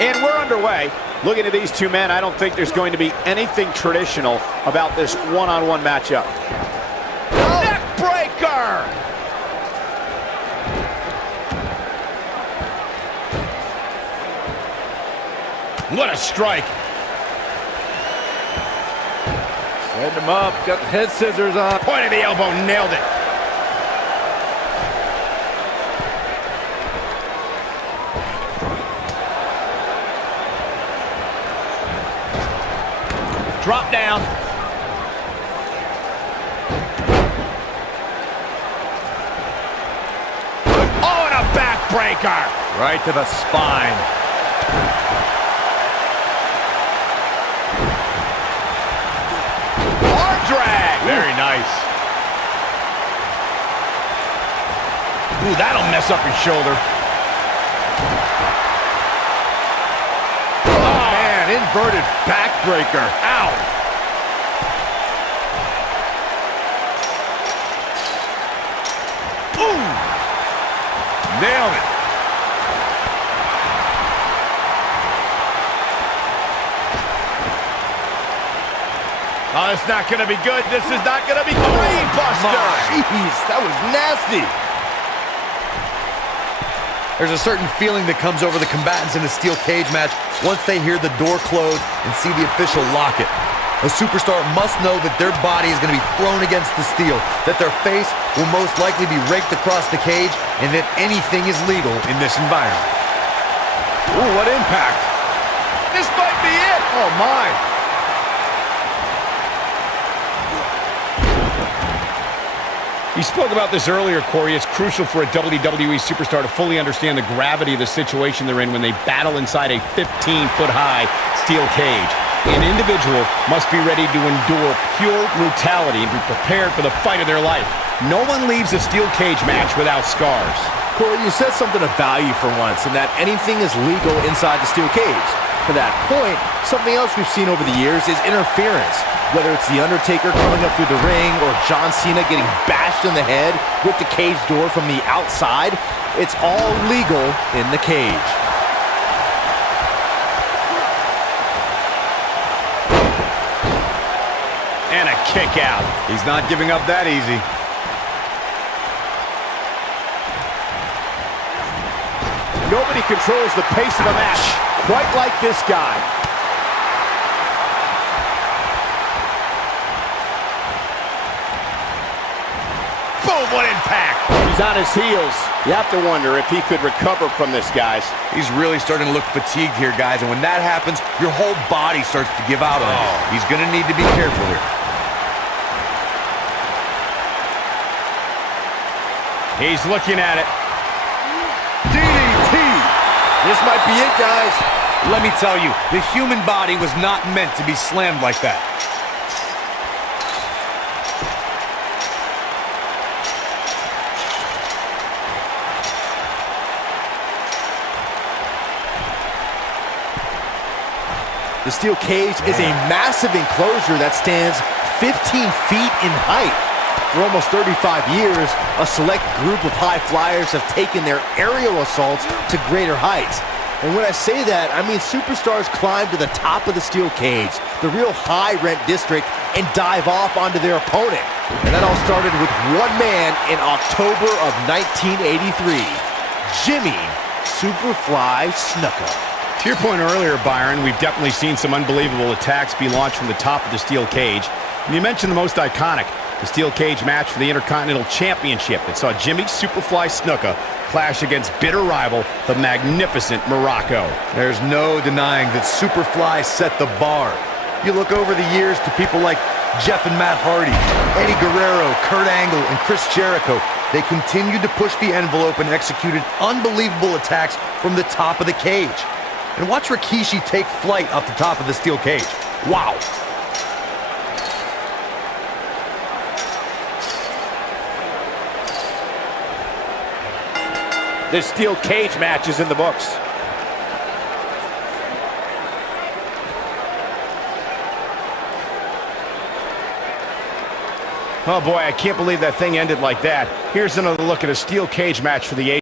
And we're underway. Looking at these two men, I don't think there's going to be anything traditional about this one-on-one matchup. Neck breaker! What a strike. Setting him up, got the head scissors on. Point of the elbow, nailed it. Drop down. Oh, and a backbreaker. Right to the spine. Arm drag. Very nice. Ooh, that'll mess up your shoulder. Oh, man, inverted backbreaker. Ow. Ooh. Nailed it. Oh, it's not going to be good. This is not going to be brain buster. Jeez, that was nasty. There's a certain feeling that comes over the combatants in a steel cage match once they hear the door close and see the official lock it. A superstar must know that their body is going to be thrown against the steel, that their face will most likely be raked across the cage, and that anything is legal in this environment. Ooh, what impact. This might be it. Oh, my. You spoke about this earlier, Corey. It's crucial for a WWE superstar to fully understand the gravity of the situation they're in when they battle inside a 15-foot-high steel cage. An individual must be ready to endure pure brutality and be prepared for the fight of their life. No one leaves a steel cage match without scars. Corey, you said something of value for once, and that anything is legal inside the steel cage. To that point, something else we've seen over the years is interference. Whether it's The Undertaker coming up through the ring or John Cena getting bashed in the head with the cage door from the outside, it's all legal in the cage. And a kick out. He's not giving up that easy. Nobody controls the pace of a match quite like this guy. Boom, what impact. He's on his heels. You have to wonder if he could recover from this, guys. He's really starting to look fatigued here, guys, and when that happens, your whole body starts to give out on you. He's going to need to be careful here. He's looking at it. DDT! This might be it, guys. Let me tell you, the human body was not meant to be slammed like that. The steel cage is a massive enclosure that stands 15 feet in height. For almost 35 years, a select group of high flyers have taken their aerial assaults to greater heights. And when I say that, I mean superstars climb to the top of the steel cage, the real high-rent district, and dive off onto their opponent. And that all started with one man in October of 1983, Jimmy Superfly Snuka. To your point earlier, Byron, we've definitely seen some unbelievable attacks be launched from the top of the steel cage. And you mentioned the most iconic, the steel cage match for the Intercontinental Championship that saw Jimmy Superfly Snuka clash against bitter rival, the magnificent Morocco. There's no denying that Superfly set the bar. You look over the years to people like Jeff and Matt Hardy, Eddie Guerrero, Kurt Angle, and Chris Jericho. They continued to push the envelope and executed unbelievable attacks from the top of the cage. And watch Rikishi take flight off the top of the steel cage. Wow. This steel cage match is in the books. Oh boy, I can't believe that thing ended like that. Here's another look at a steel cage match for the